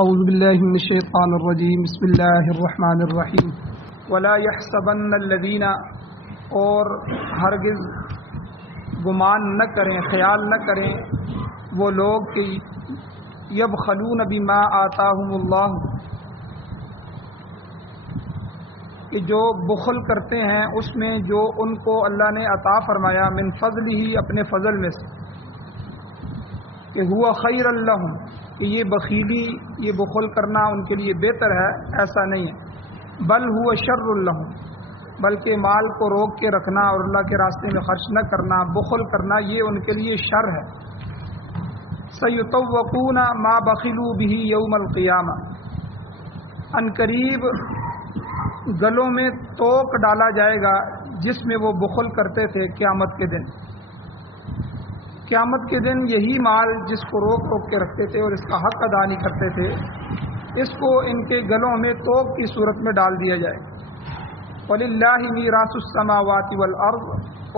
اعوذ باللہ من الشیطان الرجیم بسم اللہ الرحمن الرحیم ولا يحسبن الذین، اور ہرگز گمان نہ کریں، خیال نہ کریں وہ لوگ کہ یبخلون بما آتاہم اللہ، کہ جو بخل کرتے ہیں اس میں جو ان کو اللہ نے عطا فرمایا، من فضل ہی، اپنے فضل میں سے، کہ ہوا خیر لہم، کہ یہ بخیلی، یہ بخل کرنا ان کے لیے بہتر ہے، ایسا نہیں ہے، بل ہوا شر لہم، بلکہ مال کو روک کے رکھنا اور اللہ کے راستے میں خرچ نہ کرنا، بخل کرنا، یہ ان کے لیے شر ہے۔ سیطوقون ما بخلوا به یوم القیامہ، ان قریب گلوں میں توق ڈالا جائے گا جس میں وہ بخل کرتے تھے قیامت کے دن۔ قیامت کے دن یہی مال جس کو روک روک کے رکھتے تھے اور اس کا حق ادا نہیں کرتے تھے، اس کو ان کے گلوں میں توق کی صورت میں ڈال دیا جائے۔ وَلِلَّهِ مِيرَاثُ السَّمَاوَاتِ وَالْأَرْضِ،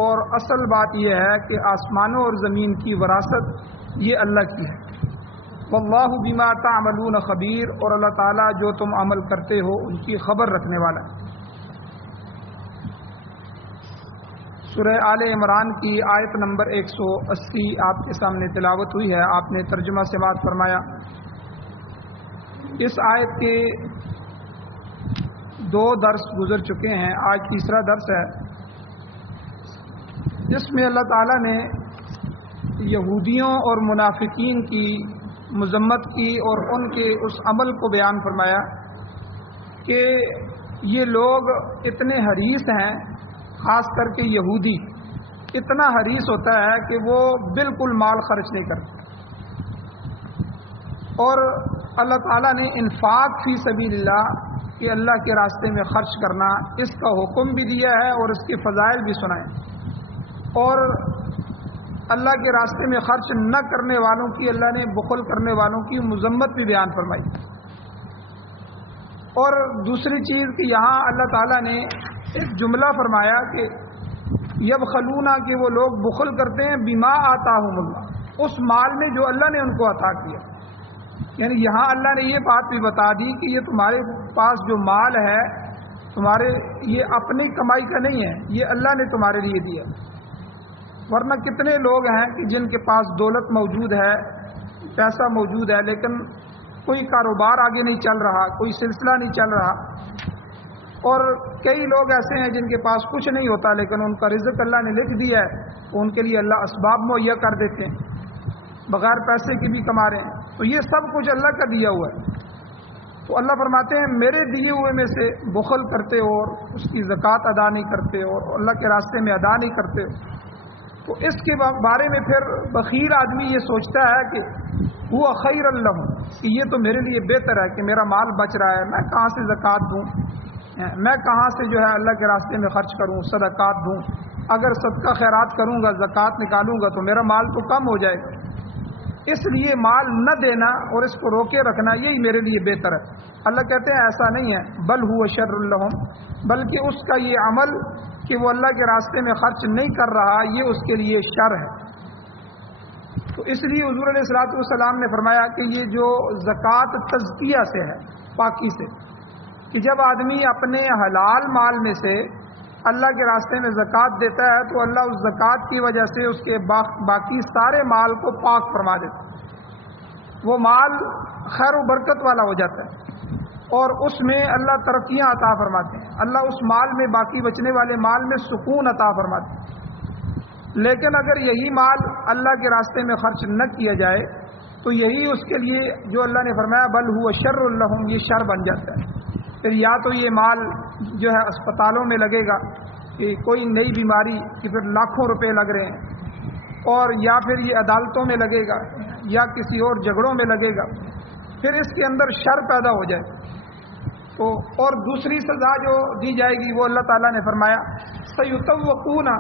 اور اصل بات یہ ہے کہ آسمانوں اور زمین کی وراثت یہ اللہ کی ہے۔ وَاللَّهُ بِمَا تَعْمَلُونَ خَبِيرٌ، اور اللہ تعالیٰ جو تم عمل کرتے ہو ان کی خبر رکھنے والا ہے۔ سورہ آل عمران کی آیت نمبر 180 آپ کے سامنے تلاوت ہوئی ہے، آپ نے ترجمہ سے بات فرمایا۔ اس آیت کے 2 درس گزر چکے ہیں، آج تیسرا درس ہے، جس میں اللہ تعالیٰ نے یہودیوں اور منافقین کی مذمت کی اور ان کے اس عمل کو بیان فرمایا کہ یہ لوگ اتنے حریص ہیں، خاص کر کے یہودی اتنا حریص ہوتا ہے کہ وہ بالکل مال خرچ نہیں کرتے، اور اللہ تعالیٰ نے انفاق فی سبیل اللہ، کہ اللہ کے راستے میں خرچ کرنا، اس کا حکم بھی دیا ہے اور اس کے فضائل بھی سنائے، اور اللہ کے راستے میں خرچ نہ کرنے والوں کی، اللہ نے بخل کرنے والوں کی مذمت بھی بیان فرمائی۔ اور دوسری چیز کہ یہاں اللہ تعالیٰ نے ایک جملہ فرمایا کہ یبخلون، کہ وہ لوگ بخل کرتے ہیں، بما آتاہم اللہ، اس مال میں جو اللہ نے ان کو عطا کیا۔ یعنی یہاں اللہ نے یہ بات بھی بتا دی کہ یہ تمہارے پاس جو مال ہے، تمہارے یہ اپنی کمائی کا نہیں ہے، یہ اللہ نے تمہارے لیے دیا۔ ورنہ کتنے لوگ ہیں کہ جن کے پاس دولت موجود ہے، پیسہ موجود ہے، لیکن کوئی کاروبار آگے نہیں چل رہا، کوئی سلسلہ نہیں چل رہا، اور کئی لوگ ایسے ہیں جن کے پاس کچھ نہیں ہوتا لیکن ان کا رزق اللہ نے لکھ دیا ہے، تو ان کے لیے اللہ اسباب مہیا کر دیتے ہیں، بغیر پیسے کے بھی کما رہے ہیں، تو یہ سب کچھ اللہ کا دیا ہوا ہے۔ تو اللہ فرماتے ہیں میرے دیے ہوئے میں سے بخل کرتے ہو اور اس کی زکوٰۃ ادا نہیں کرتے ہو اور اللہ کے راستے میں ادا نہیں کرتے ہو، تو اس کے بارے میں پھر بخیل آدمی یہ سوچتا ہے کہ وہ خیر لہم، کہ یہ تو میرے لیے بہتر ہے کہ میرا مال بچ رہا ہے، میں کہاں سے زکوٰۃ دوں، میں کہاں سے جو ہے اللہ کے راستے میں خرچ کروں، صدقات دوں، اگر صدقہ خیرات کروں گا، زکوٰۃ نکالوں گا تو میرا مال تو کم ہو جائے گا، اس لیے مال نہ دینا اور اس کو روکے رکھنا یہی میرے لیے بہتر ہے۔ اللہ کہتے ہیں ایسا نہیں ہے، بل ہوا شر لہم، بلکہ اس کا یہ عمل کہ وہ اللہ کے راستے میں خرچ نہیں کر رہا، یہ اس کے لیے شر ہے۔ تو اس لیے حضور علیہ الصلوۃ والسلام نے فرمایا کہ یہ جو زکوٰۃ تزکیہ سے ہے، پاکی سے، کہ جب آدمی اپنے حلال مال میں سے اللہ کے راستے میں زکوٰۃ دیتا ہے تو اللہ اس زکوٰۃ کی وجہ سے اس کے باقی سارے مال کو پاک فرما دیتا ہے، وہ مال خیر و برکت والا ہو جاتا ہے، اور اس میں اللہ ترقیاں عطا فرماتے ہیں، اللہ اس مال میں، باقی بچنے والے مال میں سکون عطا فرماتے ہیں۔ لیکن اگر یہی مال اللہ کے راستے میں خرچ نہ کیا جائے تو یہی اس کے لیے جو اللہ نے فرمایا بل ہوا شر لہم، یہ شر بن جاتا ہے۔ پھر یا تو یہ مال جو ہے اسپتالوں میں لگے گا کہ کوئی نئی بیماری کہ پھر لاکھوں روپے لگ رہے ہیں، اور یا پھر یہ عدالتوں میں لگے گا یا کسی اور جھگڑوں میں لگے گا، پھر اس کے اندر شر پیدا ہو جائے۔ تو اور دوسری سزا جو دی جائے گی وہ اللہ تعالیٰ نے فرمایا سیطوقون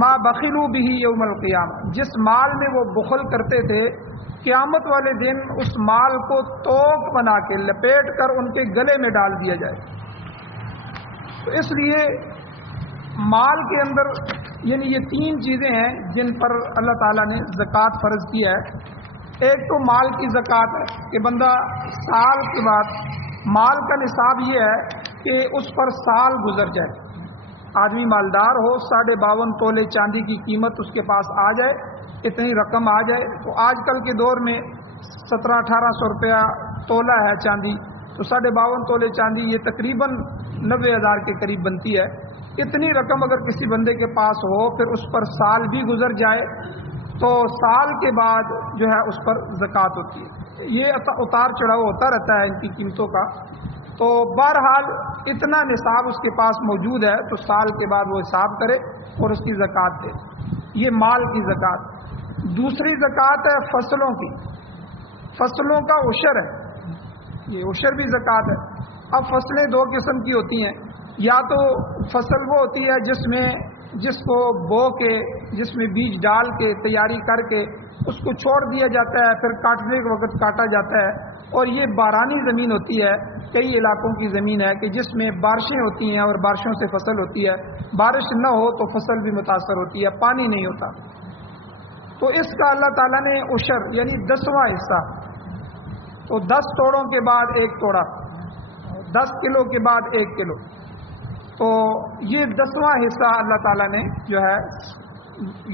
ما بخلوا به یوم القیامہ، جس مال میں وہ بخل کرتے تھے، قیامت والے دن اس مال کو توق بنا کے لپیٹ کر ان کے گلے میں ڈال دیا جائے۔ تو اس لیے مال کے اندر یعنی یہ 3 چیزیں ہیں جن پر اللہ تعالیٰ نے زکوٰۃ فرض کی ہے۔ ایک تو مال کی زکوٰۃ ہے کہ بندہ سال کے بعد مال کا نصاب یہ ہے کہ اس پر سال گزر جائے، آدمی مالدار ہو، 52.5 تولے چاندی کی قیمت اس کے پاس آ جائے، اتنی رقم آ جائے. تو آج کل کے دور میں 1700-1800 روپیہ تولہ ہے چاندی، تو 52.5 تولے چاندی یہ تقریباً 90,000 کے قریب بنتی ہے. اتنی رقم اگر کسی بندے کے پاس ہو، پھر اس پر سال بھی گزر جائے تو سال کے بعد جو ہے اس پر زکوٰۃ ہوتی ہے. یہ اتار چڑھاؤ ہوتا رہتا ہے ان کی قیمتوں کا. تو بہرحال اتنا نصاب اس کے پاس موجود ہے تو سال کے بعد وہ حساب کرے اور اس کی زکوٰۃ دے. یہ مال کی زکوٰۃ. دوسری زکوٰۃ ہے فصلوں کی. فصلوں کا عشر ہے، یہ عشر بھی زکوٰۃ ہے. اب فصلیں دو قسم کی ہوتی ہیں، یا تو فصل وہ ہوتی ہے جس کو بو کے، جس میں بیج ڈال کے تیاری کر کے اس کو چھوڑ دیا جاتا ہے، پھر کاٹنے کے وقت کاٹا جاتا ہے. اور یہ بارانی زمین ہوتی ہے، کئی علاقوں کی زمین ہے کہ جس میں بارشیں ہوتی ہیں اور بارشوں سے فصل ہوتی ہے. بارش نہ ہو تو فصل بھی متاثر ہوتی ہے، پانی نہیں ہوتا. تو اس کا اللہ تعالیٰ نے عشر یعنی 10واں حصہ، تو 10 توڑوں کے بعد 1 توڑا، 10 کلو کے بعد 1 کلو، تو یہ 10واں حصہ اللہ تعالیٰ نے جو ہے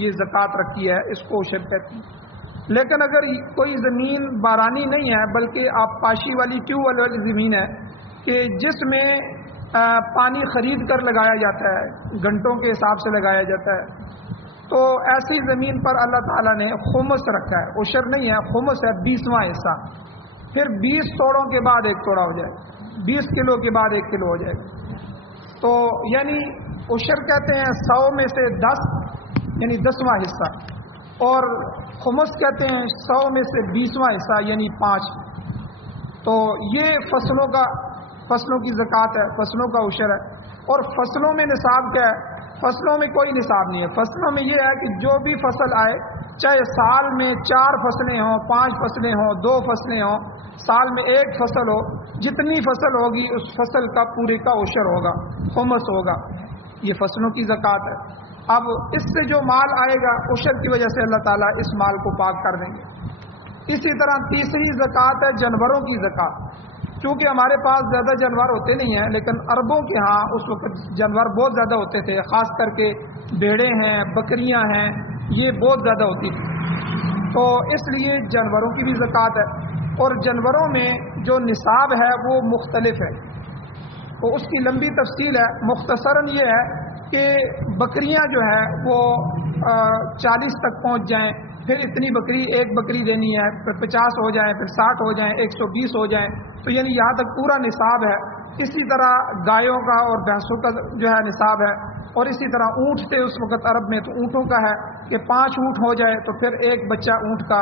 یہ زکوٰۃ رکھی ہے، اس کو عشر کہتے ہیں. لیکن اگر کوئی زمین بارانی نہیں ہے بلکہ آبپاشی والی ٹیوب ویل والی زمین ہے کہ جس میں پانی خرید کر لگایا جاتا ہے، گھنٹوں کے حساب سے لگایا جاتا ہے، تو ایسی زمین پر اللہ تعالیٰ نے خمس رکھا ہے. عشر نہیں ہے، خمس ہے، 20واں حصہ. پھر 20 توڑوں کے بعد 1 توڑا ہو جائے، 20 کلو کے بعد 1 کلو ہو جائے. تو یعنی عشر کہتے ہیں 100 میں سے 10 یعنی 10واں حصہ، اور خمس کہتے ہیں 100 میں سے 20واں حصہ یعنی 5. تو یہ فصلوں کی زکوٰۃ ہے، فصلوں کا عشر ہے. اور فصلوں میں نصاب کیا ہے؟ فصلوں میں کوئی نصاب نہیں ہے. فصلوں میں یہ ہے کہ جو بھی فصل آئے، چاہے سال میں 4 فصلیں ہوں، 5 فصلیں ہوں، 2 فصلیں ہوں، سال میں 1 فصل ہو، جتنی فصل ہوگی اس فصل کا پورے کا عشر ہوگا، خمس ہوگا. یہ فصلوں کی زکوٰۃ ہے. اب اس سے جو مال آئے گا عشر کی وجہ سے اللہ تعالیٰ اس مال کو پاک کر دیں گے. اسی طرح تیسری زکوٰۃ ہے جانوروں کی زکوٰۃ. چونکہ ہمارے پاس زیادہ جانور ہوتے نہیں ہیں، لیکن عربوں کے ہاں اس وقت جانور بہت زیادہ ہوتے تھے، خاص کر کے بھیڑیں ہیں، بکریاں ہیں، یہ بہت زیادہ ہوتی تھی. تو اس لیے جانوروں کی بھی زکوٰۃ ہے. اور جانوروں میں جو نصاب ہے وہ مختلف ہے، تو اس کی لمبی تفصیل ہے. مختصراً یہ ہے کہ بکریاں جو ہے وہ 40 تک پہنچ جائیں، پھر اتنی بکری، ایک بکری دینی ہے، پھر 50 ہو جائیں، پھر 60 ہو جائیں، 120 ہو جائیں، تو یعنی یہاں تک پورا نصاب ہے. اسی طرح گایوں کا اور بھینسوں کا جو ہے نصاب ہے. اور اسی طرح اونٹ تھے اس وقت عرب میں، تو اونٹوں کا ہے کہ 5 اونٹ ہو جائے تو پھر ایک بچہ اونٹ کا،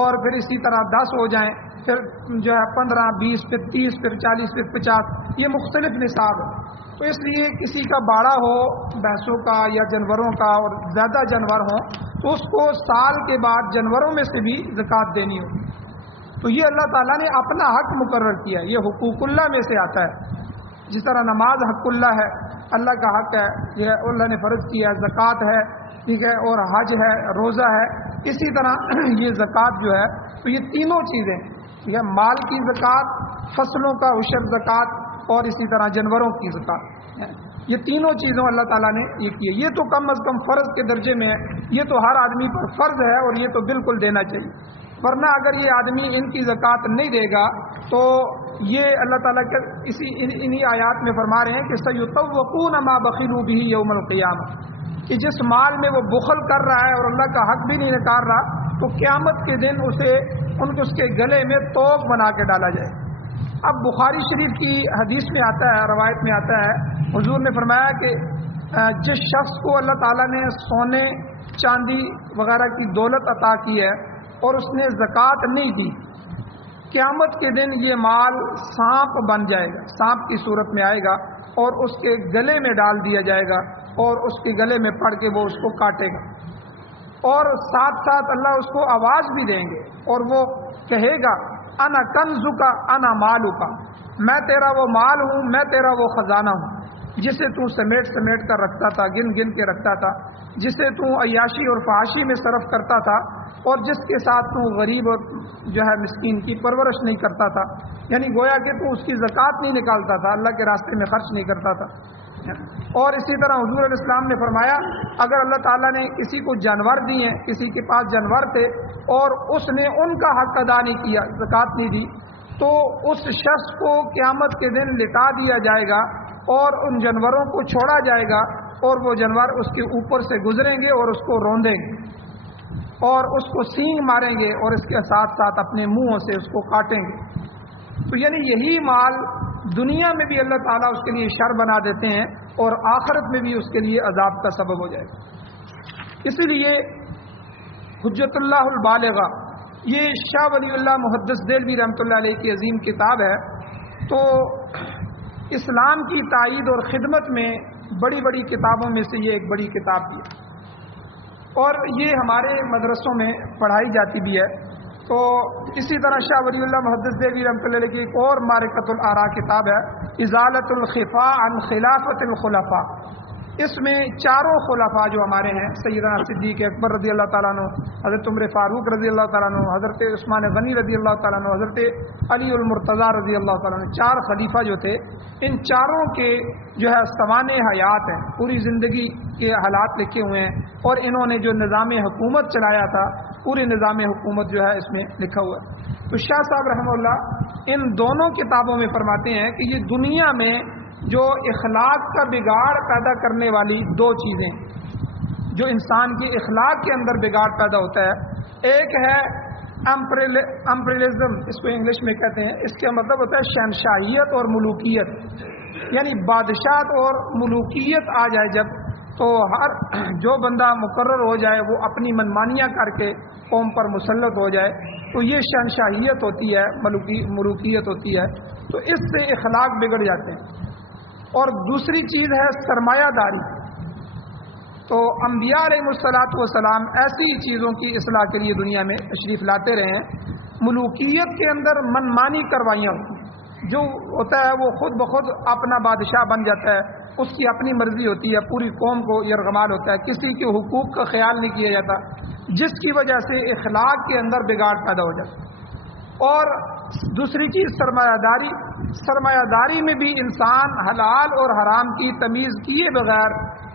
اور پھر اسی طرح 10 ہو جائیں، پھر جو ہے 15، 20، پھر 30، پھر 40، پھر 50، یہ مختلف نصاب ہے. تو اس لیے کسی کا باڑا ہو بھینسوں کا یا جانوروں کا اور زیادہ جانور ہوں تو اس کو سال کے بعد جانوروں میں سے بھی زکوٰۃ دینی ہوگی. تو یہ اللہ تعالیٰ نے اپنا حق مقرر کیا ہے، یہ حقوق اللہ میں سے آتا ہے. جس طرح نماز حق اللہ ہے، اللہ کا حق ہے، یہ اللہ نے فرض کیا ہے، زکوٰۃ ہے، ٹھیک ہے، اور حج ہے، روزہ ہے. اسی طرح یہ زکوٰۃ جو ہے، تو یہ تینوں چیزیں، یہ مال کی زکوٰۃ، فصلوں کا عشر زکوٰۃ، اور اسی طرح جانوروں کی زکوٰۃ، یہ تینوں چیزوں اللہ تعالیٰ نے یہ کی ہے. یہ تو کم از کم فرض کے درجے میں ہے، یہ تو ہر آدمی پر فرض ہے اور یہ تو بالکل دینا چاہیے. ورنہ اگر یہ آدمی ان کی زکوٰۃ نہیں دے گا تو یہ اللہ تعالیٰ کے انہی آیات میں فرما رہے ہیں کہ سَيُطَوَّقُونَ مَا بَخِلُوا بِهِ يَوْمَ الْقِيَامَةِ، کہ جس مال میں وہ بخل کر رہا ہے اور اللہ کا حق بھی نہیں نکال رہا، تو قیامت کے دن اس کے گلے میں توق بنا کے ڈالا جائے. اب بخاری شریف کی حدیث میں آتا ہے، روایت میں آتا ہے، حضور نے فرمایا کہ جس شخص کو اللہ تعالیٰ نے سونے چاندی وغیرہ کی دولت عطا کی ہے اور اس نے زکوٰۃ نہیں دی، قیامت کے دن یہ مال سانپ بن جائے گا، سانپ کی صورت میں آئے گا اور اس کے گلے میں ڈال دیا جائے گا اور اس کے گلے میں پڑ کے وہ اس کو کاٹے گا. اور ساتھ ساتھ اللہ اس کو آواز بھی دیں گے اور وہ کہے گا انا کنزک انا مالک، میں تیرا وہ مال ہوں، میں تیرا وہ خزانہ ہوں. جسے تو سمیٹ سمیٹ کر رکھتا تھا، گن گن کے رکھتا تھا، جسے تو عیاشی اور فحاشی میں صرف کرتا تھا، اور جس کے ساتھ تو غریب اور جو ہے مسکین کی پرورش نہیں کرتا تھا، یعنی گویا کہ تو اس کی زکوٰۃ نہیں نکالتا تھا، اللہ کے راستے میں خرچ نہیں کرتا تھا۔ اور اسی طرح حضور علیہ السلام نے فرمایا اگر اللہ تعالیٰ نے کسی کو جانور دیے، کسی کے پاس جانور تھے اور اس نے ان کا حق ادا نہیں کیا، زکوٰۃ نہیں دی، تو اس شخص کو قیامت کے دن لٹا دیا جائے گا اور ان جانوروں کو چھوڑا جائے گا، اور وہ جانور اس کے اوپر سے گزریں گے اور اس کو روندیں گے اور اس کو سینگ ماریں گے اور اس کے ساتھ ساتھ اپنے منہوں سے اس کو کاٹیں گے۔ تو یعنی یہی مال دنیا میں بھی اللہ تعالیٰ اس کے لیے شر بنا دیتے ہیں اور آخرت میں بھی اس کے لیے عذاب کا سبب ہو جائے گا۔ اسی لیے حجت اللہ البالغہ، یہ شاہ ولی اللہ محدث دہلوی رحمۃ اللہ علیہ کی عظیم کتاب ہے، تو اسلام کی تائید اور خدمت میں بڑی بڑی کتابوں میں سے یہ ایک بڑی کتاب بھی ہے، اور یہ ہمارے مدرسوں میں پڑھائی جاتی بھی ہے۔ تو اسی طرح شاہ ولی اللہ محدث دہلوی رحمۃ اللہ علیہ کی ایک اور معرفت الآراء کتاب ہے، ازالۃ الخفاء عن خلافۃ الخلفاء۔ اس میں چاروں خلفاء جو ہمارے ہیں، سیدنا صدیق اکبر رضی اللہ تعالیٰ عنہ، حضرت عمر فاروق رضی اللہ تعالیٰ عنہ، حضرت عثمان غنی رضی اللہ تعالیٰ عنہ، حضرت علی المرتضیٰ رضی اللہ تعالیٰ عنہ، چار خلیفہ جو تھے، ان چاروں کے جو ہے سوانح حیات ہیں، پوری زندگی کے حالات لکھے ہوئے ہیں، اور انہوں نے جو نظام حکومت چلایا تھا، پورے نظام حکومت جو ہے اس میں لکھا ہوا ہے۔ تو شاہ صاحب رحمہ اللہ ان دونوں کتابوں میں فرماتے ہیں کہ یہ دنیا میں جو اخلاق کا بگاڑ پیدا کرنے والی دو چیزیں جو انسان کے اخلاق کے اندر بگاڑ پیدا ہوتا ہے، ایک ہے امپریلزم، اس کو انگلش میں کہتے ہیں، اس کا مطلب ہوتا ہے شہنشاہیت اور ملوکیت، یعنی بادشاہت اور ملوکیت آ جائے جب، تو ہر جو بندہ مقرر ہو جائے وہ اپنی منمانیاں کر کے قوم پر مسلط ہو جائے، تو یہ شہنشاہیت ہوتی ہے، ملوکیت ہوتی ہے، تو اس سے اخلاق بگڑ جاتے ہیں۔ اور دوسری چیز ہے سرمایہ داری۔ تو انبیاء علیہ الصلوۃ والسلام ایسی چیزوں کی اصلاح کے لیے دنیا میں تشریف لاتے رہے ہیں۔ ملوکیت کے اندر منمانی کروائیاں ہوتی ہیں، جو ہوتا ہے وہ خود بخود اپنا بادشاہ بن جاتا ہے، اس کی اپنی مرضی ہوتی ہے، پوری قوم کو یرغمال ہوتا ہے، کسی کے حقوق کا خیال نہیں کیا جاتا، جس کی وجہ سے اخلاق کے اندر بگاڑ پیدا ہو جاتا ہے۔ اور دوسری چیز سرمایہ داری۔ سرمایہ داری میں بھی انسان حلال اور حرام کی تمیز کیے بغیر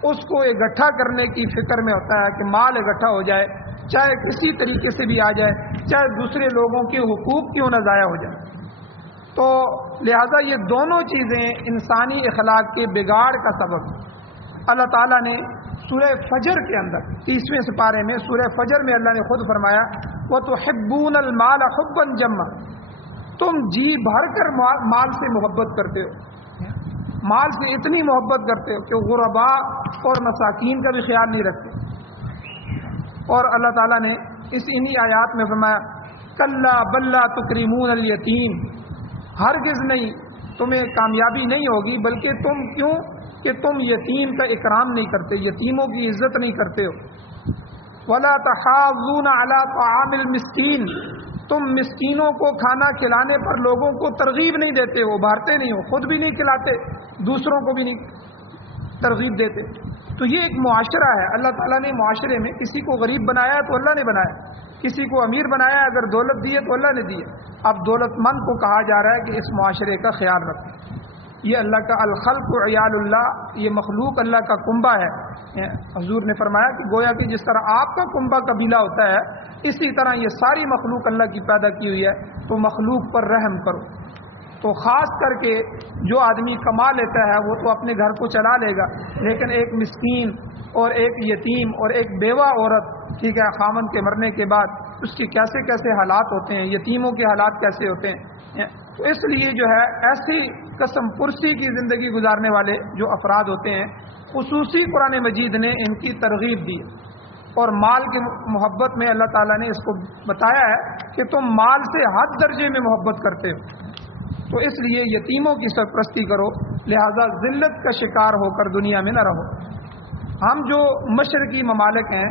اس کو اکٹھا کرنے کی فکر میں ہوتا ہے کہ مال اکٹھا ہو جائے، چاہے کسی طریقے سے بھی آ جائے، چاہے دوسرے لوگوں کے حقوق کیوں نہ ضائع ہو جائے۔ تو لہذا یہ دونوں چیزیں انسانی اخلاق کے بگاڑ کا سبب ہیں۔ اللہ تعالیٰ نے سورہ فجر کے اندر 30ویں سپارے میں، سورہ فجر میں اللہ نے خود فرمایا وَتُحِبُّونَ الْمَالَ حُبًّا جَمًّا، تم جی بھر کر مال سے محبت کرتے ہو، مال سے اتنی محبت کرتے ہو کہ غرباء اور مساکین کا بھی خیال نہیں رکھتے۔ اور اللہ تعالیٰ نے انہی آیات میں فرمایا کلا بل لا تکرمون الیتیم، ہرگز نہیں، تمہیں کامیابی نہیں ہوگی، بلکہ تم کیوں کہ تم یتیم کا اکرام نہیں کرتے، یتیموں کی عزت نہیں کرتے ہو۔ ولا تحاضون علی طعام المسکین، تم مسکینوں کو کھانا کھلانے پر لوگوں کو ترغیب نہیں دیتے ہو، ابھارتے نہیں ہو، خود بھی نہیں کھلاتے، دوسروں کو بھی نہیں ترغیب دیتے۔ تو یہ ایک معاشرہ ہے، اللہ تعالیٰ نے معاشرے میں کسی کو غریب بنایا ہے تو اللہ نے بنایا، کسی کو امیر بنایا ہے، اگر دولت دی ہے تو اللہ نے دی ہے۔ اب دولت مند کو کہا جا رہا ہے کہ اس معاشرے کا خیال رکھیں۔ یہ اللہ کا الخلق عیال اللہ، یہ مخلوق اللہ کا کنبہ ہے۔ حضور نے فرمایا کہ گویا کہ جس طرح آپ کا کنبہ قبیلہ ہوتا ہے، اسی طرح یہ ساری مخلوق اللہ کی پیدا کی ہوئی ہے، تو مخلوق پر رحم کرو۔ تو خاص کر کے جو آدمی کما لیتا ہے وہ تو اپنے گھر کو چلا لے گا، لیکن ایک مسکین اور ایک یتیم اور ایک بیوہ عورت، ٹھیک ہے، خامن کے مرنے کے بعد اس کے کیسے کیسے حالات ہوتے ہیں، یتیموں کے حالات کیسے ہوتے ہیں۔ تو اس لیے جو ہے ایسی قسم پرسی کی زندگی گزارنے والے جو افراد ہوتے ہیں، خصوصی قرآن مجید نے ان کی ترغیب دی، اور مال کی محبت میں اللہ تعالیٰ نے اس کو بتایا ہے کہ تم مال سے حد درجے میں محبت کرتے ہو، تو اس لیے یتیموں کی سرپرستی کرو، لہذا ذلت کا شکار ہو کر دنیا میں نہ رہو۔ ہم جو مشرقی ممالک ہیں،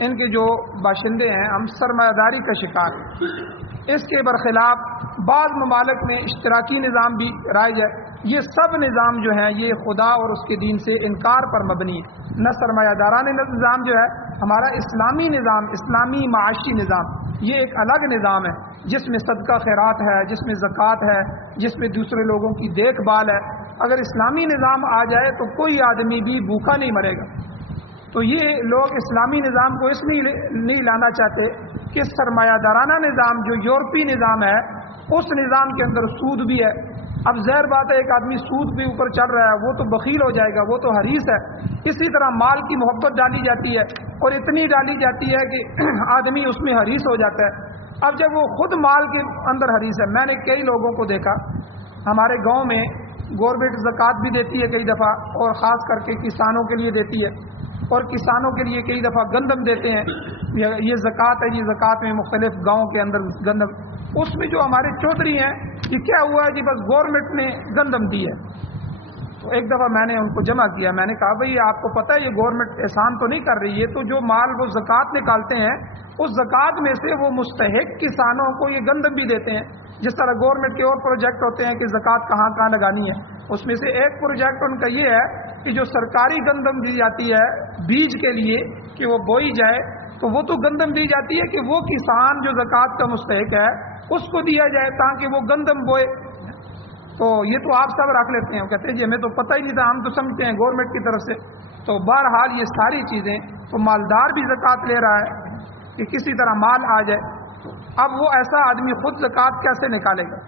ان کے جو باشندے ہیں، ہم سرمایہ داری کا شکار ہیں۔ اس کے برخلاف بعض ممالک میں اشتراکی نظام بھی رائج ہے. یہ سب نظام جو ہیں یہ خدا اور اس کے دین سے انکار پر مبنی ہے. نہ سرمایہ دارانہ نظام جو ہے ہمارا اسلامی نظام، اسلامی معاشی نظام، یہ ایک الگ نظام ہے جس میں صدقہ خیرات ہے، جس میں زکوٰۃ ہے، جس میں دوسرے لوگوں کی دیکھ بھال ہے. اگر اسلامی نظام آ جائے تو کوئی آدمی بھی بھوکا نہیں مرے گا. تو یہ لوگ اسلامی نظام کو اس لیے نہیں لانا چاہتے کہ سرمایہ دارانہ نظام جو یورپی نظام ہے اس نظام کے اندر سود بھی ہے. اب ظاہر بات ہے ایک آدمی سود کے اوپر چل رہا ہے وہ تو بخیل ہو جائے گا، وہ تو حریص ہے. اسی طرح مال کی محبت ڈالی جاتی ہے اور اتنی ڈالی جاتی ہے کہ آدمی اس میں حریص ہو جاتا ہے. اب جب وہ خود مال کے اندر حریص ہے، میں نے کئی لوگوں کو دیکھا ہمارے گاؤں میں گورنمنٹ زکوٰۃ بھی دیتی ہے کئی دفعہ، اور خاص کر کے کسانوں کے لیے دیتی ہے، اور کسانوں کے لیے کئی دفعہ گندم دیتے ہیں. یہ زکوٰۃ ہے جی، زکوٰۃ میں مختلف گاؤں کے اندر گندم. اس میں جو ہمارے چودھری ہیں یہ کیا ہوا ہے جی، بس گورنمنٹ نے گندم دی ہے. تو ایک دفعہ میں نے ان کو جمع کیا، میں نے کہا بھئی آپ کو پتہ ہے یہ گورنمنٹ احسان تو نہیں کر رہی ہے، تو جو مال وہ زکوٰۃ نکالتے ہیں اس زکوٰۃ میں سے وہ مستحق کسانوں کو یہ گندم بھی دیتے ہیں. جس طرح گورنمنٹ کے اور پروجیکٹ ہوتے ہیں کہ زکوٰۃ کہاں کہاں لگانی ہے، اس میں سے ایک پروجیکٹ ان کا یہ ہے کہ جو سرکاری گندم دی جاتی ہے بیج کے لیے کہ وہ بوئی جائے، تو وہ تو گندم دی جاتی ہے کہ وہ کسان جو زکوٰۃ کا مستحق ہے اس کو دیا جائے تاکہ وہ گندم بوئے. تو یہ تو آپ سب رکھ لیتے ہیں. وہ کہتے ہیں جی ہمیں تو پتہ ہی نہیں تھا، ہم تو سمجھتے ہیں گورنمنٹ کی طرف سے. تو بہرحال یہ ساری چیزیں تو مالدار بھی زکوٰۃ لے رہا ہے کہ کسی طرح مال آ جائے. اب وہ ایسا آدمی خود زکوٰۃ کیسے نکالے گا؟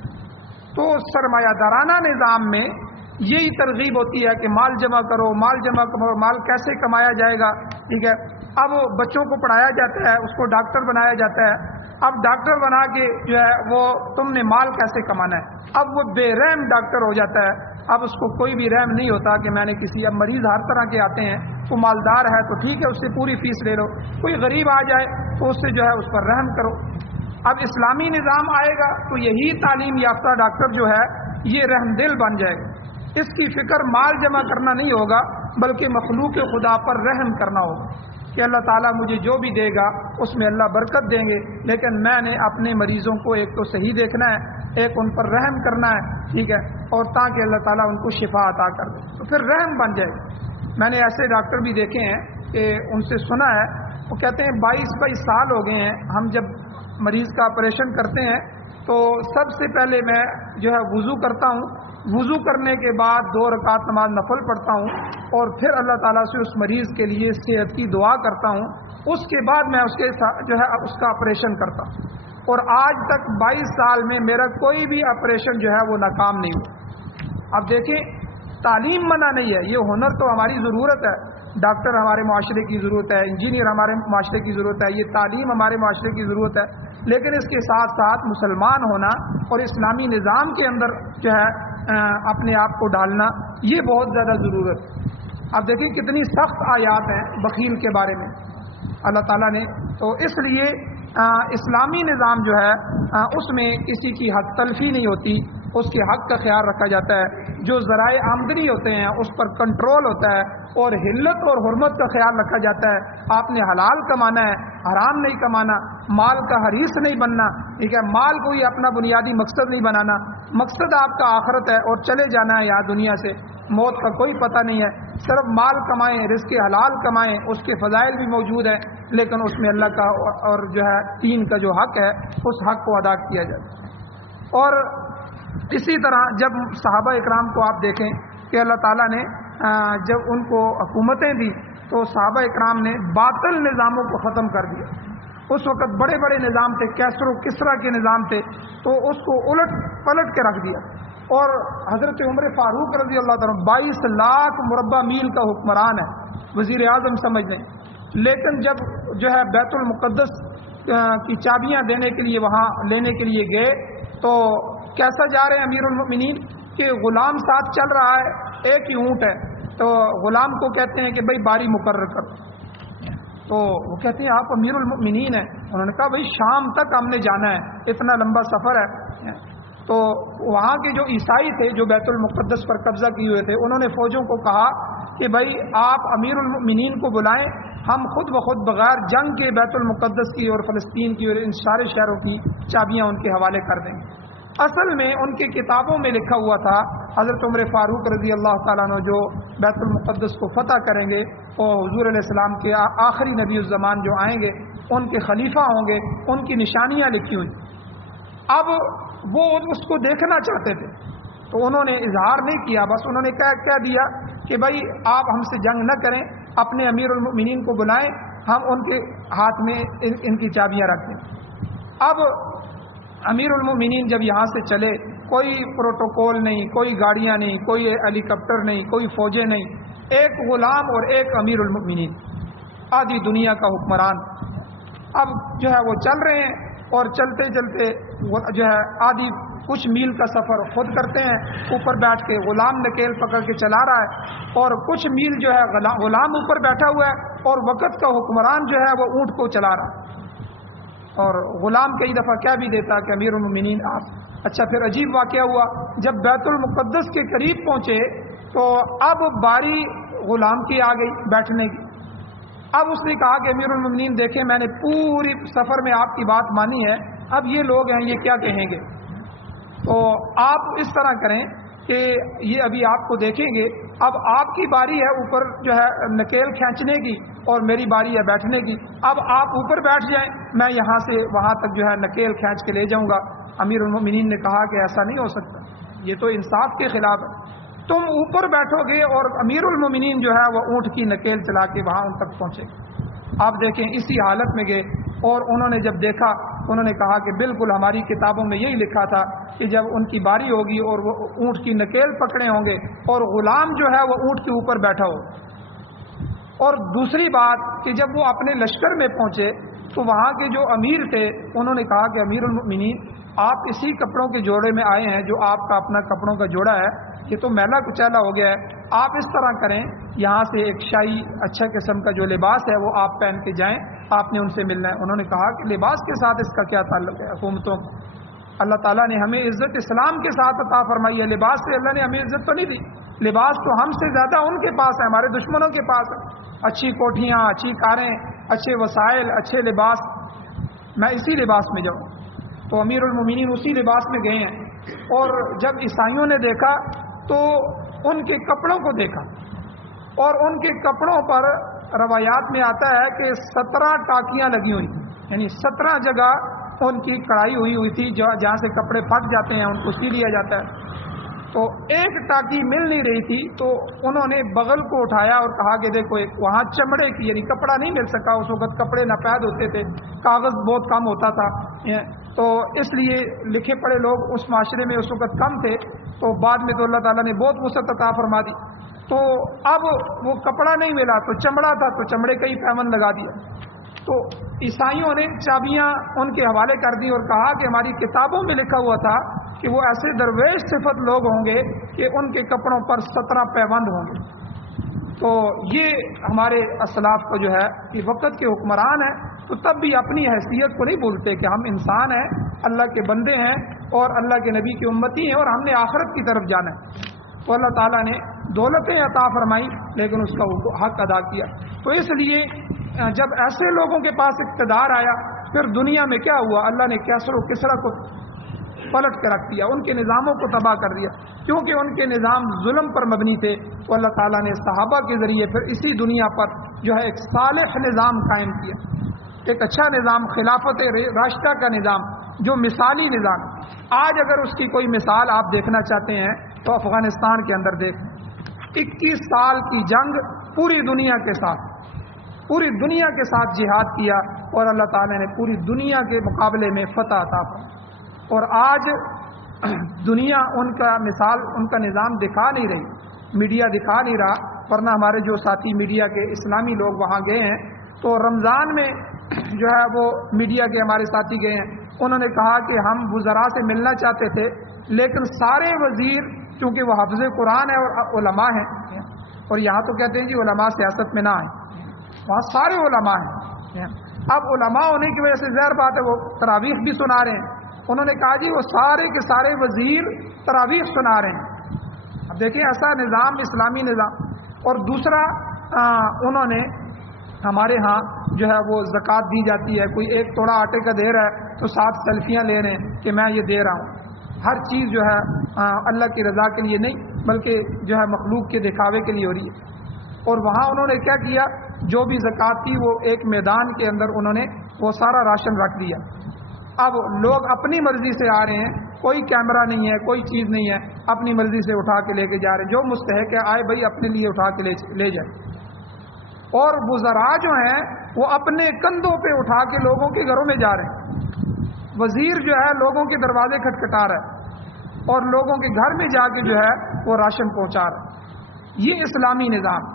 تو سرمایہ دارانہ نظام میں یہی ترغیب ہوتی ہے کہ مال جمع کرو، مال جمع کرو، مال کیسے کمایا جائے گا. ٹھیک ہے، اب بچوں کو پڑھایا جاتا ہے، اس کو ڈاکٹر بنایا جاتا ہے. اب ڈاکٹر بنا کے جو ہے وہ تم نے مال کیسے کمانا ہے. اب وہ بے رحم ڈاکٹر ہو جاتا ہے. اب اس کو کوئی بھی رحم نہیں ہوتا کہ میں نے کسی، اب مریض ہر طرح کے آتے ہیں، وہ مالدار ہے تو ٹھیک ہے اس سے پوری فیس لے لو، کوئی غریب آ جائے تو اس سے جو ہے اس پر رحم کرو. اب اسلامی نظام آئے گا تو یہی تعلیم یافتہ ڈاکٹر جو ہے یہ رحم دل بن جائے گا. اس کی فکر مال جمع کرنا نہیں ہوگا بلکہ مخلوق خدا پر رحم کرنا ہوگا کہ اللہ تعالیٰ مجھے جو بھی دے گا اس میں اللہ برکت دیں گے، لیکن میں نے اپنے مریضوں کو ایک تو صحیح دیکھنا ہے، ایک ان پر رحم کرنا ہے. ٹھیک ہے، اور تاکہ اللہ تعالیٰ ان کو شفا عطا کر دے تو پھر رحم بن جائے گا. میں نے ایسے ڈاکٹر بھی دیکھے ہیں کہ ان سے سنا ہے، وہ کہتے ہیں 22 سال ہو گئے ہیں، ہم جب مریض کا آپریشن کرتے ہیں تو سب سے پہلے میں جو ہے وضو کرتا ہوں، وضو کرنے کے بعد 2 رکعت نماز نفل پڑھتا ہوں اور پھر اللہ تعالیٰ سے اس مریض کے لیے صحت کی دعا کرتا ہوں. اس کے بعد میں اس کے جو ہے اس کا آپریشن کرتا ہوں. اور آج تک 22 سال میں میرا کوئی بھی آپریشن جو ہے وہ ناکام نہیں ہوا. اب دیکھیں تعلیم منع نہیں ہے، یہ ہنر تو ہماری ضرورت ہے. ڈاکٹر ہمارے معاشرے کی ضرورت ہے، انجینئر ہمارے معاشرے کی ضرورت ہے، یہ تعلیم ہمارے معاشرے کی ضرورت ہے. لیکن اس کے ساتھ ساتھ مسلمان ہونا اور اسلامی نظام کے اندر جو ہے اپنے آپ کو ڈالنا یہ بہت زیادہ ضرورت ہے. اب دیکھیں کتنی سخت آیات ہیں بخیل کے بارے میں اللہ تعالیٰ نے. تو اس لیے اسلامی نظام جو ہے اس میں کسی کی حق تلفی نہیں ہوتی، اس کے حق کا خیال رکھا جاتا ہے. جو ذرائع آمدنی ہوتے ہیں اس پر کنٹرول ہوتا ہے اور حلت اور حرمت کا خیال رکھا جاتا ہے. آپ نے حلال کمانا ہے، حرام نہیں کمانا، مال کا حریص نہیں بننا. ٹھیک ہے، مال کوئی اپنا بنیادی مقصد نہیں بنانا. مقصد آپ کا آخرت ہے اور چلے جانا ہے یہاں دنیا سے، موت کا کوئی پتہ نہیں ہے. صرف مال کمائیں، رزق حلال کمائیں، اس کے فضائل بھی موجود ہیں لیکن اس میں اللہ کا اور جو ہے دین کا جو حق ہے اس حق کو ادا کیا جائے. اور اسی طرح جب صحابہ اکرام کو آپ دیکھیں کہ اللہ تعالیٰ نے جب ان کو حکومتیں دی تو صحابہ اکرام نے باطل نظاموں کو ختم کر دیا. اس وقت بڑے بڑے نظام تھے، کیسر و کسرا کے نظام تھے، تو اس کو الٹ پلٹ کے رکھ دیا. اور حضرت عمر فاروق رضی اللہ تعالیٰ 22 لاکھ مربع میل کا حکمران ہے، وزیر اعظم سمجھ لیں. لیکن جب جو ہے بیت المقدس کی چابیاں دینے کے لیے وہاں لینے کے لیے گئے تو کیسا جا رہے ہیں امیر المؤمنین کہ غلام ساتھ چل رہا ہے، ایک ہی اونٹ ہے. تو غلام کو کہتے ہیں کہ بھائی باری مقرر کرو. تو وہ کہتے ہیں آپ امیر المؤمنین ہیں. انہوں نے کہا بھائی شام تک ہم نے جانا ہے، اتنا لمبا سفر ہے. تو وہاں کے جو عیسائی تھے جو بیت المقدس پر قبضہ کیے ہوئے تھے انہوں نے فوجوں کو کہا کہ بھائی آپ امیر المؤمنین کو بلائیں، ہم خود بخود بغیر جنگ کے بیت المقدس کی اور فلسطین کی اور ان سارے شہروں کی چابیاں ان کے حوالے کر دیں گے. اصل میں ان کی کتابوں میں لکھا ہوا تھا حضرت عمر فاروق رضی اللہ تعالیٰ عنہ جو بیت المقدس کو فتح کریں گے اور حضور علیہ السلام کے آخری نبی الزمان جو آئیں گے ان کے خلیفہ ہوں گے، ان کی نشانیاں لکھی ہوئی۔ اب وہ اس کو دیکھنا چاہتے تھے تو انہوں نے اظہار نہیں کیا، بس انہوں نے کہہ دیا کہ بھائی آپ ہم سے جنگ نہ کریں، اپنے امیر المؤمنین کو بلائیں، ہم ان کے ہاتھ میں ان کی چابیاں رکھیں۔ اب امیر المؤمنین جب یہاں سے چلے، کوئی پروٹوکول نہیں، کوئی گاڑیاں نہیں، کوئی ہیلی کاپٹر نہیں، کوئی فوجیں نہیں، ایک غلام اور ایک امیر المؤمنین، آدھی دنیا کا حکمران۔ اب جو ہے وہ چل رہے ہیں اور چلتے چلتے جو ہے آدھی کچھ میل کا سفر خود کرتے ہیں اوپر بیٹھ کے، غلام نکیل پکڑ کے چلا رہا ہے، اور کچھ میل جو ہے غلام اوپر بیٹھا ہوا ہے اور وقت کا حکمران جو ہے وہ اونٹ کو چلا رہا ہے۔ اور غلام کئی دفعہ کہہ بھی دیتا کہ امیر المؤمنین آپ۔ اچھا، پھر عجیب واقعہ ہوا، جب بیت المقدس کے قریب پہنچے تو اب باری غلام کی آ گئی بیٹھنے کی۔ اب اس نے کہا کہ امیر المؤمنین دیکھیں، میں نے پوری سفر میں آپ کی بات مانی ہے، اب یہ لوگ ہیں یہ کیا کہیں گے، تو آپ اس طرح کریں کہ یہ ابھی آپ کو دیکھیں گے، اب آپ کی باری ہے اوپر جو ہے نکیل کھینچنے کی اور میری باری ہے بیٹھنے کی، اب آپ اوپر بیٹھ جائیں، میں یہاں سے وہاں تک جو ہے نکیل کھینچ کے لے جاؤں گا۔ امیر المؤمنین نے کہا کہ ایسا نہیں ہو سکتا، یہ تو انصاف کے خلاف ہے، تم اوپر بیٹھو گے اور امیر المؤمنین جو ہے وہ اونٹ کی نکیل چلا کے وہاں ان تک پہنچے۔ آپ دیکھیں اسی حالت میں گئے، اور انہوں نے جب دیکھا انہوں نے کہا کہ بالکل ہماری کتابوں میں یہی لکھا تھا کہ جب ان کی باری ہوگی اور وہ اونٹ کی نکیل پکڑے ہوں گے اور غلام جو ہے وہ اونٹ کے اوپر بیٹھا ہو۔ اور دوسری بات کہ جب وہ اپنے لشکر میں پہنچے تو وہاں کے جو امیر تھے انہوں نے کہا کہ امیر المؤمنین آپ اسی کپڑوں کے جوڑے میں آئے ہیں جو آپ کا اپنا کپڑوں کا جوڑا ہے، یہ تو میلا کچیلا ہو گیا ہے، آپ اس طرح کریں یہاں سے ایک شاہی اچھا قسم کا جو لباس ہے وہ آپ پہن کے جائیں، آپ نے ان سے ملنا ہے۔ انہوں نے کہا کہ لباس کے ساتھ اس کا کیا تعلق ہے، حکومتوں کا؟ اللہ تعالیٰ نے ہمیں عزت اسلام کے ساتھ عطا فرمائی ہے، لباس سے اللہ نے ہمیں عزت تو نہیں دی، لباس تو ہم سے زیادہ ان کے پاس ہے، ہمارے دشمنوں کے پاس ہے، اچھی کوٹھیاں، اچھی کاریں، اچھے وسائل، اچھے لباس، میں اسی لباس میں جاؤں۔ تو امیر المؤمنین اسی لباس میں گئے ہیں، اور جب عیسائیوں نے دیکھا تو ان کے کپڑوں کو دیکھا، اور ان کے کپڑوں پر روایات میں آتا ہے کہ 17 ٹاکیاں لگی ہوئی تھیں، یعنی 17 جگہ ان کی کڑھائی ہوئی تھی، جہاں سے کپڑے پھٹ جاتے ہیں ان کو سی لیا جاتا ہے۔ تو ایک ٹاکی مل نہیں رہی تھی تو انہوں نے بغل کو اٹھایا اور کہا کہ دیکھو ایک وہاں چمڑے کی، یعنی کپڑا نہیں مل سکا، اس وقت کپڑے ناپید ہوتے تھے، کاغذ بہت کم ہوتا تھا، تو اس لیے لکھے پڑھے لوگ اس معاشرے میں اس وقت کم تھے، تو بعد میں تو اللہ تعالیٰ نے بہت وسعت عطا فرما دی۔ تو اب وہ کپڑا نہیں ملا تو چمڑا تھا تو چمڑے کا ہی پیمن لگا دیا۔ تو عیسائیوں نے چابیاں ان کے حوالے کر دی اور کہا کہ ہماری کتابوں میں لکھا ہوا تھا کہ وہ ایسے درویش صفت لوگ ہوں گے کہ ان کے کپڑوں پر 17 پیوند ہوں گے۔ تو یہ ہمارے اسلاف کا جو ہے کہ وقت کے حکمران ہیں تو تب بھی اپنی حیثیت کو نہیں بھولتے کہ ہم انسان ہیں، اللہ کے بندے ہیں اور اللہ کے نبی کی امتی ہیں اور ہم نے آخرت کی طرف جانا ہے۔ تو اللہ تعالیٰ نے دولتیں عطا فرمائی لیکن اس کا حق ادا کیا۔ تو اس لیے جب ایسے لوگوں کے پاس اقتدار آیا پھر دنیا میں کیا ہوا، اللہ نے کیسر و کسرا کو پلٹ کے رکھ دیا، ان کے نظاموں کو تباہ کر دیا، کیونکہ ان کے نظام ظلم پر مبنی تھے۔ تو اللہ تعالیٰ نے صحابہ کے ذریعے پھر اسی دنیا پر جو ہے ایک صالح نظام قائم کیا، ایک اچھا نظام، خلافت راشدہ کا نظام جو مثالی نظام۔ آج اگر اس کی کوئی مثال آپ دیکھنا چاہتے ہیں تو افغانستان کے اندر دیکھیں، 21 سال کی جنگ پوری دنیا کے ساتھ، پوری دنیا کے ساتھ جہاد کیا اور اللہ تعالیٰ نے پوری دنیا کے مقابلے میں فتح عطا فرمائی۔ اور آج دنیا ان کا مثال، ان کا نظام دکھا نہیں رہی، میڈیا دکھا نہیں رہا، ورنہ ہمارے جو ساتھی میڈیا کے اسلامی لوگ وہاں گئے ہیں تو رمضان میں جو ہے وہ میڈیا کے ہمارے ساتھی گئے ہیں، انہوں نے کہا کہ ہم وزراء سے ملنا چاہتے تھے لیکن سارے وزیر چونکہ وہ حافظ قرآن ہے اور علماء ہیں، اور یہاں تو کہتے ہیں جی علماء سیاست میں نہ آئیں، وہاں سارے علماء ہیں۔ اب علماء ہونے کی وجہ سے ظاہر بات ہے وہ تراویح بھی سنا رہے ہیں، انہوں نے کہا جی وہ سارے کے سارے وزیر تراویح سنا رہے ہیں۔ اب دیکھیں ایسا نظام، اسلامی نظام۔ اور دوسرا انہوں نے ہمارے ہاں جو ہے وہ زکوٰۃ دی جاتی ہے، کوئی ایک توڑا آٹے کا دے رہا ہے تو 7 سیلفیاں لے رہے ہیں کہ میں یہ دے رہا ہوں۔ ہر چیز جو ہے اللہ کی رضا کے لیے نہیں بلکہ جو ہے مخلوق کے دکھاوے کے لیے ہو رہی ہے۔ اور وہاں انہوں نے کیا کیا، جو بھی زکوٰۃ تھی وہ ایک میدان کے اندر انہوں نے وہ سارا راشن رکھ دیا۔ اب لوگ اپنی مرضی سے آ رہے ہیں، کوئی کیمرہ نہیں ہے، کوئی چیز نہیں ہے، اپنی مرضی سے اٹھا کے لے کے جا رہے ہیں، جو مستحق ہے آئے بھائی اپنے لیے اٹھا کے لے جائے۔ اور وزراء جو ہیں وہ اپنے کندھوں پہ اٹھا کے لوگوں کے گھروں میں جا رہے ہیں۔ وزیر جو ہے لوگوں کے دروازے کھٹکھٹا رہا ہے اور لوگوں کے گھر میں جا کے جو ہے وہ راشن پہنچا رہا ہے۔ یہ اسلامی نظام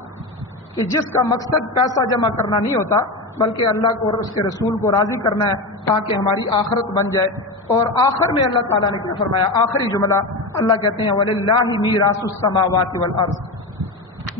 کہ جس کا مقصد پیسہ جمع کرنا نہیں ہوتا بلکہ اللہ کو اور اس کے رسول کو راضی کرنا ہے تاکہ ہماری آخرت بن جائے۔ اور آخر میں اللہ تعالیٰ نے کیا فرمایا، آخری جملہ اللہ کہتے ہیں وَلِلَّهِ مِيرَاثُ السَّمَاوَاتِ وَالْأَرْضِ۔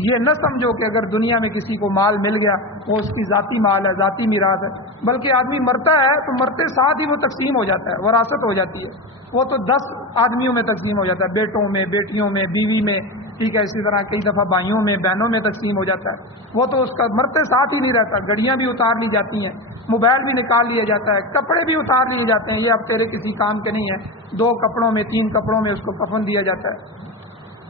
یہ نہ سمجھو کہ اگر دنیا میں کسی کو مال مل گیا وہ اس کی ذاتی مال ہے، ذاتی میراث ہے، بلکہ آدمی مرتا ہے تو مرتے ساتھ ہی وہ تقسیم ہو جاتا ہے، وراثت ہو جاتی ہے۔ وہ تو 10 آدمیوں میں تقسیم ہو جاتا ہے، بیٹوں میں، بیٹیوں میں، بیوی میں، ٹھیک ہے، اسی طرح کئی دفعہ بھائیوں میں، بہنوں میں تقسیم ہو جاتا ہے۔ وہ تو اس کا مرتے ساتھ ہی نہیں رہتا، گڑیاں بھی اتار لی جاتی ہیں، موبائل بھی نکال لیا جاتا ہے، کپڑے بھی اتار لیے جاتے ہیں، یہ اب تیرے کسی کام کے نہیں ہیں، 2 کپڑوں میں 3 کپڑوں میں اس کو کفن دیا جاتا ہے۔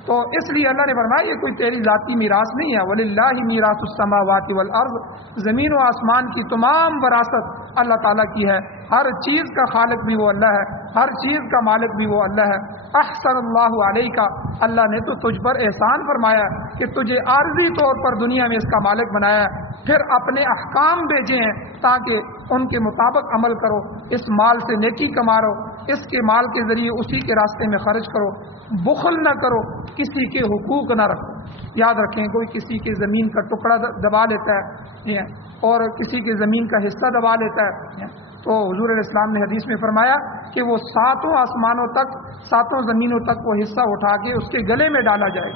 تو اس لیے اللہ نے فرمایا یہ کوئی تیری ذاتی میراث نہیں ہے، وَلِلَّهِ مِيرَاثُ السَّمَاوَاتِ وَالْأَرْضِ، زمین و آسمان کی تمام وراثت اللہ تعالیٰ کی ہے، ہر چیز کا خالق بھی وہ اللہ ہے، ہر چیز کا مالک بھی وہ اللہ ہے۔ احسن اللہ علیکا، اللہ نے تو تجھ پر احسان فرمایا کہ تجھے عارضی طور پر دنیا میں اس کا مالک بنایا ہے، پھر اپنے احکام بھیجے ہیں تاکہ ان کے مطابق عمل کرو، اس مال سے نیکی کمارو، اس کے مال کے ذریعے اسی کے راستے میں خرچ کرو، بخل نہ کرو، کسی کے حقوق نہ رکھو۔ یاد رکھیں کوئی کسی کے زمین کا ٹکڑا دبا لیتا ہے اور کسی کے زمین کا حصہ دبا لیتا ہے تو حضور علیہ السلام نے حدیث میں فرمایا کہ وہ 7 آسمانوں تک، 7 زمینوں تک وہ حصہ اٹھا کے اس کے گلے میں ڈالا جائے۔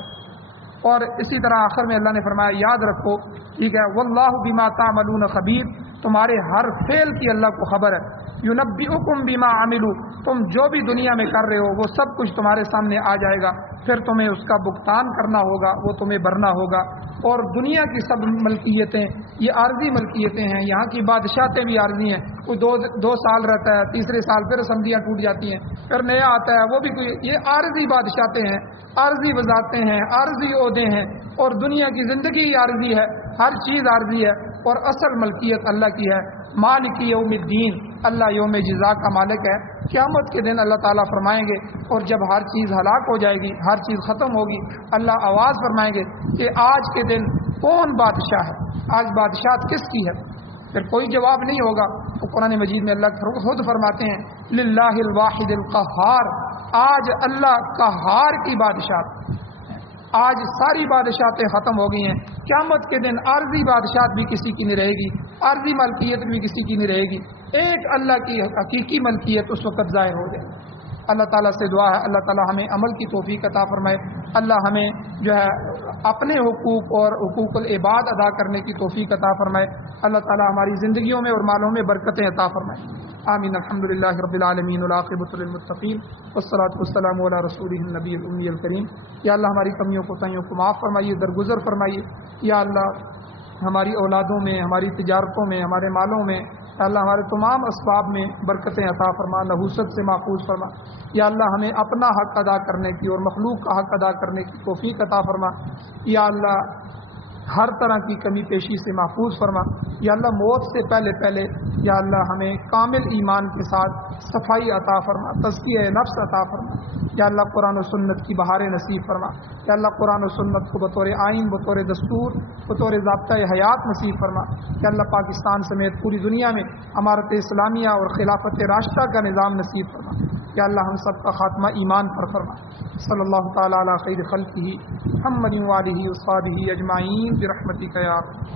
اور اسی طرح آخر میں اللہ نے فرمایا یاد رکھو، ٹھیک ہے، واللہ بما تعملون خبیر، تمہارے ہر فعل کی اللہ کو خبر ہے۔ ینبئکم بما عملوا، تم جو بھی دنیا میں کر رہے ہو وہ سب کچھ تمہارے سامنے آ جائے گا، پھر تمہیں اس کا بھگتان کرنا ہوگا، وہ تمہیں بھرنا ہوگا۔ اور دنیا کی سب ملکیتیں یہ عارضی ملکیتیں ہیں، یہاں کی بادشاہتیں بھی عارضی ہیں، کوئی 2 سال رہتا ہے، تیسرے سال پھر اسمبلیاں ٹوٹ جاتی ہیں، پھر نیا آتا ہے، وہ بھی کوئی، یہ عارضی بادشاہتیں ہیں، عارضی وزارتیں ہیں، عارضی عہدے ہیں، اور دنیا کی زندگی عارضی ہے، ہر چیز عارضی ہے، اور اصل ملکیت اللہ کی ہے۔ مالک یوم الدین، اللہ یوم جزا کا مالک ہے۔ قیامت کے دن اللہ تعالیٰ فرمائیں گے، اور جب ہر چیز ہلاک ہو جائے گی، ہر چیز ختم ہوگی، اللہ آواز فرمائیں گے کہ آج کے دن کون بادشاہ ہے، آج بادشاہت کس کی ہے؟ پھر کوئی جواب نہیں ہوگا۔ تو قرآن مجید میں اللہ خود فرماتے ہیں للہ الواحد القہار، آج اللہ قہار کی بادشاہت، آج ساری بادشاہتیں ختم ہو گئی ہیں۔ قیامت کے دن عارضی بادشاہت بھی کسی کی نہیں رہے گی، عارضی ملکیت بھی کسی کی نہیں رہے گی، ایک اللہ کی حقیقی ملکیت اس وقت ظاہر ہو جائے۔ اللہ تعالیٰ سے دعا ہے اللہ تعالیٰ ہمیں عمل کی توفیق عطا فرمائے، اللہ ہمیں جو ہے اپنے حقوق اور حقوق العباد ادا کرنے کی توفیق عطا فرمائے، اللہ تعالیٰ ہماری زندگیوں میں اور مالوں میں برکتیں عطا فرمائے۔ آمین الحمدللہ رب العالمین والعاقبۃ للمتقین والصلاۃ والسلام علی رسولہ النبی الامی الکریم۔ یا اللہ ہماری کمیوں کوتاہیوں کو معاف فرمائیے، درگزر فرمائیے۔ یا اللہ ہماری اولادوں میں، ہماری تجارتوں میں، ہمارے مالوں میں، اللہ ہمارے تمام اسباب میں برکتیں عطا فرما، نحوست سے محفوظ فرما۔ یا اللہ ہمیں اپنا حق ادا کرنے کی اور مخلوق کا حق ادا کرنے کی توفیق عطا فرما۔ یا اللہ ہر طرح کی کمی پیشی سے محفوظ فرما۔ یا اللہ موت سے پہلے یا اللہ ہمیں کامل ایمان کے ساتھ صفائی عطا فرما، تزکیہ نفس عطا فرما۔ یا اللہ قرآن و سنت کی بہاریں نصیب فرما۔ یا اللہ قرآن و سنت کو بطور آئین، بطور دستور، بطور ضابطۂ حیات نصیب فرما۔ یا اللہ پاکستان سمیت پوری دنیا میں امارت اسلامیہ اور خلافت راشدہ کا نظام نصیب فرما۔ یا اللہ ہم سب کا خاتمہ ایمان پر فرما۔ صلی اللہ تعالی علی خیر خلقہ محمد وآلہ وصحبہ اجمعین برحمتک یا رب۔